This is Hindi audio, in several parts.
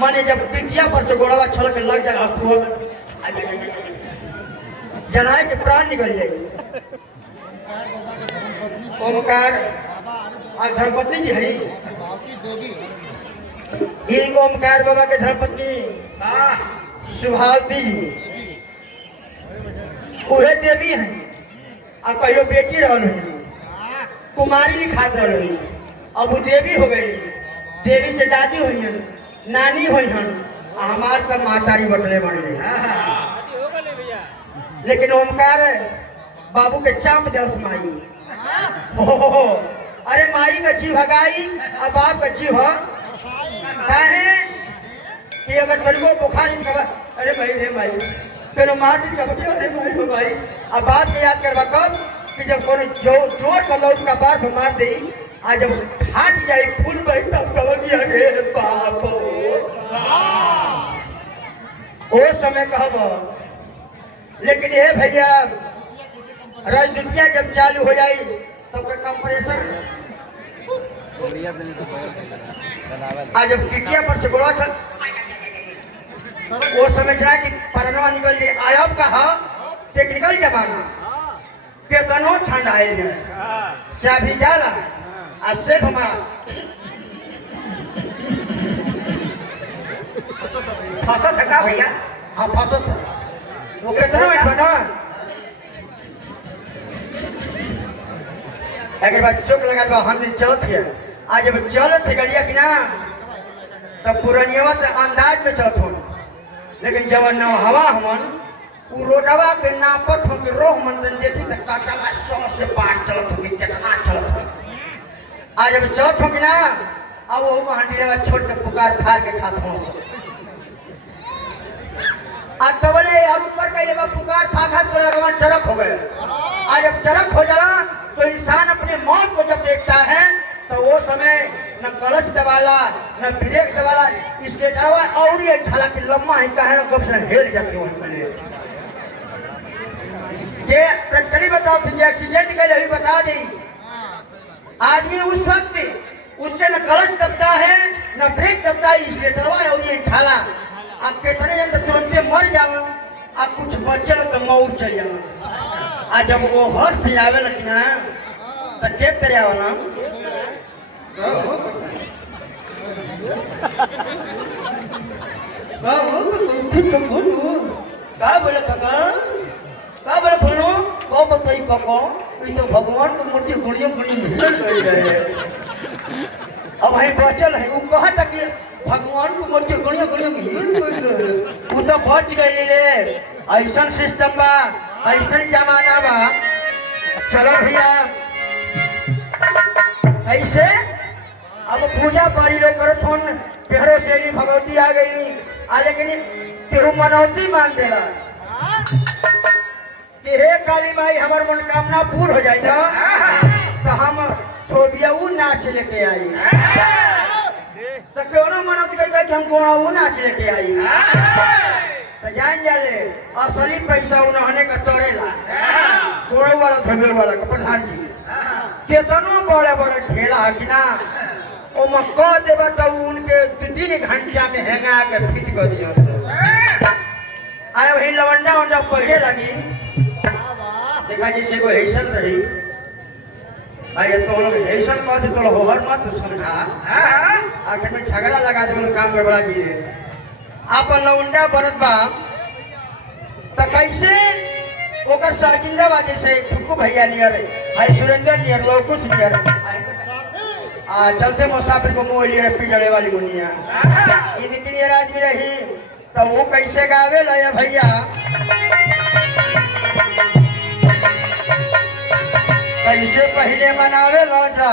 माने जब टिकिया पर से गोड़वा छल के लग जाए अखुआ जनाए के प्राण निकल जाए। ओमकार धर्मपत्नी जी है ये ओमकार बाबा के धर्मपत्नी सुभावती उहे देवी है और कहियो बेटी रही कुमारी लिखात रही अब वो देवी हो गई। देवी से दादी हुई है नानी हुई है हमार का मातारी बटले बन गई। लेकिन ओमकार बाबू के चाप दस माई हो अरे माई का जीव भगाई अब बाप का जीव हो है कि अगर तरीको बुखार अरे भाई रे भाई तेरे मार दी अरे भाई हो भाई अब बात के याद करवा कब कि जब कोनो जोर का लौट का बार मार दे आज जब फाट जाए खून बही तब कहोगी अरे बाप ओ समय कहब। लेकिन ये भैया राजदूतिया जब चालू हो जाए तब तो कंप्रेसर आज जब टिकिया पर से गोला था वो समय जाए कि परनवा निकल जाए आयब कहा टेक्निकल जमाना के कनो ठंडा है चाबी डाला आज से हमारा फंसा था भैया हाँ फंसा था वो कितना बैठा ना अगर बात चौक लगा हम दिन चलत है आज जब चलत है गड़िया कि ना तब पुरानिया तो अंदाज में चलत हो लेकिन जब न हवा हमन वो रोडवा के नापत हम के रोह मन देती तक काटा 100 से 5 चलत हो कितना चलत हो आज जब चलत हो कि ना अब वो हंडीवा छोड़ के पुकार फाड़ के खात हो आज तो बोले यार ऊपर का ये पुकार फाड़ तो लगा चरक हो गए। आज जब चरक हो जाला तो इंसान अपने मौत को जब देखता है तो वो समय न कलश दबाला न ब्रेक दबाला इसलिए दवा और ये ढाला की लम्बा है कहे ना कब से हिल जाते हो ये प्रैक्टिकली बताओ फिर एक्सीडेंट के लिए बता दी आदमी उस वक्त उससे न कलश दबता है न ब्रेक दबता है इसलिए दवा और ये ढाला आप कितने जन तुरंत मर जाओ आप कुछ बचे तो मौत चल जाओ। आज जब वो हर से आवे लेकिन तो देख कर आओ ना का बोले का बोले बोलो को बताई को तो भगवान को मूर्ति गुड़ियों गुड़ी अब भाई बचल है वो कहा था कि भगवान को मूर्ति गुड़ियों वो तो बच गई ले ऐसा सिस्टम बा ऐसा जमाना बा चलो भैया ऐसे अब पूजा पारी लोग करत होन पेहरो से भगवती आ गई आ लेकिन तेरू मनौती मान देला कि हे काली माई हमार मनोकामना पूर्ण हो जाए ना तो हम छोड़िया वो नाच लेके आई तो क्यों ना मनौती करके कि हम वो नाच लेके आई तो जान जाले असली पैसा उन्होंने का तोड़ेला गोड़ वाला धमेल वाला का प्रधान जी केतनो बड़े बड़े ढेला है कि ना ओ मक्का देवा तो उनके 3 घंटा में हैंगा के फिट कर दिया आए वही लवंडा वंडा पढ़े लगी देखा जैसे को हैसन रही आए तो लोग हैसन कहते तो होहर मत समझा आखिर में झगड़ा लगा दे काम गड़बड़ा दिए आप लवंडा बनत बा तो कैसे ओकर साजिंदा बाजे से ठुकू भैया नियर हाई सुरेंद्र नियर लोकुश नियर चलते मुसाफिर को मोह लिए पिटने वाली मुनिया इनकी नियर आज भी रही तो वो कैसे गावे लाया भैया कैसे पहले मनावे लौटा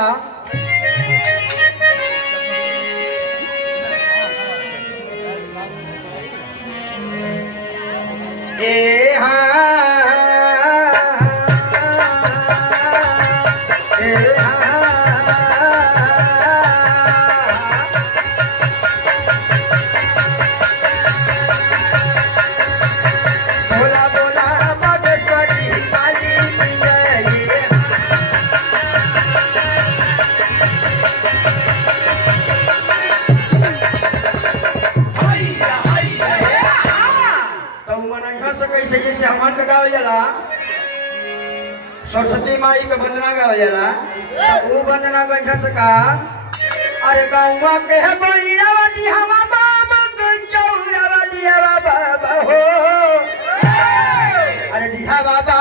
ए हाँ सरस्वती माई के वंदना गावल जाला वो वंदना गइठा से का अरे गौवा के है गोइरावती हम बाबा के चौरावती बाबा हो अरे दिहा बाबा